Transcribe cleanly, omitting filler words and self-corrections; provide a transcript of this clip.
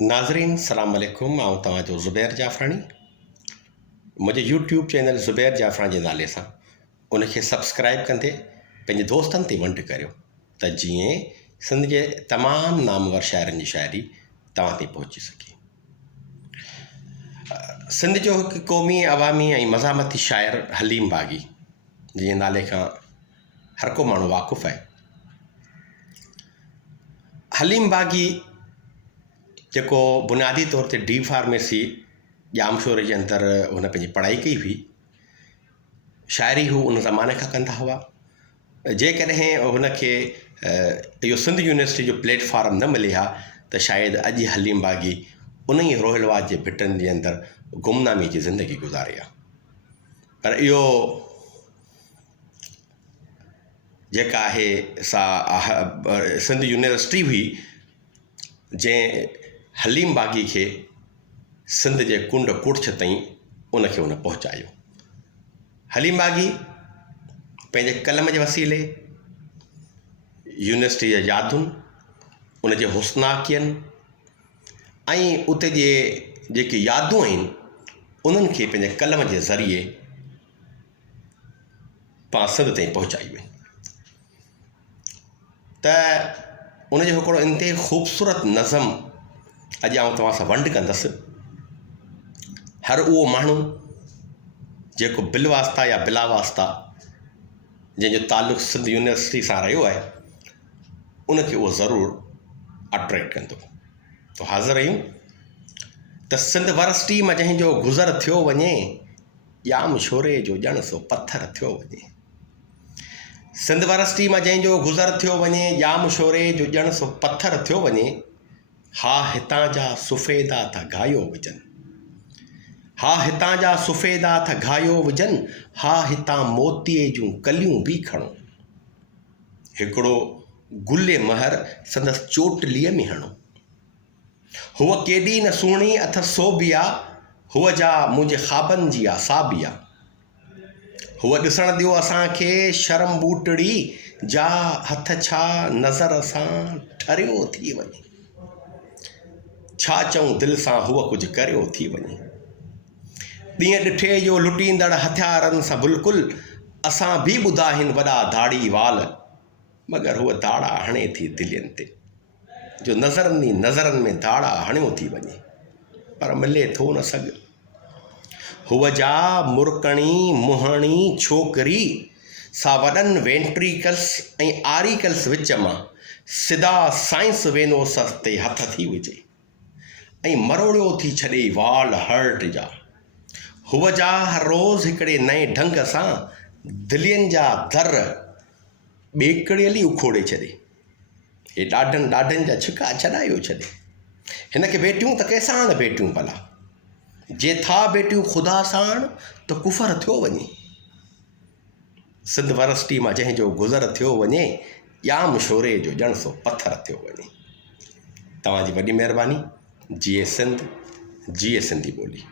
नाज़रीन सलाम अलैकुम। आऊं तव्हांजो ज़ुबैर जाफ़राणी। मुंहिंजे यूट्यूब चैनल ज़ुबैर जाफ़राणी जे नाले सां उनखे सब्सक्राइब कंदे पंहिंजे दोस्तनि ते वंड करियो त जीअं सिंध जे तमामु नामवर शाइरनि जी शाइरी तव्हां ताईं पहुची सघे। सिंध जो हिकु क़ौमी अवामी ऐं मज़ामती शाइर हलीम बाग़ी जंहिंजे नाले खां हर को माण्हू वाक़ुफ़ु आहे। हलीम बाग़ी जेको बुनियादी तौर ते डी फार्मेसी जामशोरे जे अंदरि हुन पंहिंजी पढ़ाई कई हुई। शाइरी हू उन ज़माने खां कंदा हुआ। जेकॾहिं हुनखे इहो सिंध यूनिवर्सिटी जो प्लेटफॉर्म न मिले हा त शायदि अॼु हलीम बाग़ी उन ई रोहिलवाद जे भिटनि जे अंदरि गुमनामी जी ज़िंदगी गुज़ारे आहे। पर इहो जेका आहे सा सिंध यूनिवर्सिटी हुई जंहिं हलीम बाग़ी खे सिंध जे कुंड कुड़छ ताईं उनखे उन पहुचायो। हलीम बाग़ी पंहिंजे कलम जे वसीले यूनिवर्सिटी जे यादुनि उन जे हुस्नाकियनि ऐं उते जे जेके यादूं आहिनि उन्हनि खे पंहिंजे कलम जे ज़रिए पाण सिंध ताईं पहुचाई हुई। त उनजो हिकिड़ो इंतिहे ख़ूबसूरत नज़म अॼु आउं तव्हां सां वंड कंदुसि। हर उहो माण्हू जेको बिलवास्ता या बिला वास्ता जंहिंजो तालुक़ु सिंध यूनिवर्सिटी सां रहियो आहे उनखे उहो ज़रूरु अट्रैक्ट कंदो। तो हाज़िर आहियूं त सिंध वर्सिटी मां जंहिंजो गुज़र थियो वञे याम शोरे जो ॼण सो पथर थियो वञे। सिंध वर्सिटी मां जंहिंजो गुज़र थियो वञे ॼाम शोरे जो ॼण सो पथर थियो वञे। हा हितां जा सुफ़ेदा था घायो विझनि, हा हितां जा सुफ़ेदा था घायो विझनि, हा हितां मोतीअ जूं कलियूं बि खणो। हिकिड़ो गुले महर संदसि चोटलीअ में हणो। हूअ केॾी न सुहिणी अथ सोबिया, हूअ जा मुंहिंजे ख़्वाबनि जी आसाबिया। हूअ ॾिसण ॾियो असांखे शर्म बूटड़ी जा हथ छा नज़र सां ठरियो थी वञे। छा चऊं दिलि सां हूअ कुझु करियो थी वञे। ॾींहं ॾिठे जो लुटींदड़ हथियारनि सां बिल्कुलु असां बि ॿुधा आहिनि वॾा दाढ़ी वाल, मगर हूअ दाड़ा हणे थी दिलियुनि ते जो नज़रनि नज़रनि में दाड़ा हणियो थी वञे पर मिले थो न सॻु। हूअ जा मुरकणी मुहणी छोकिरी सा वॾनि वेंट्रिकल्स ऐं आरिकल्स विच मां सिधा साइंस वेनोसस ते हथ थी विझे ऐं मरोड़ियो थी छॾे वाल हर्ट जा। हूअ जा हर रोज़ु हिकिड़े नए ढंग सां दिलियुनि जा दर ॿेकड़ियल ई उखोड़े छॾे। हे ॾाढनि ॾाढनि जा छिका छॾायो छॾे। हिन खे भेटियूं त कंहिंसां न भेटियूं भला, जे था भेटियूं ख़ुदा साण त कुफर थियो वञे। सिंध वर्सिटी मां जंहिंजो गुज़र थियो वञे ॼाम शोरे जो ॼण सो पथर थियो वञे। तव्हांजी वॾी महिरबानी। जिए सिंध, जिए सिंधी ॿोली।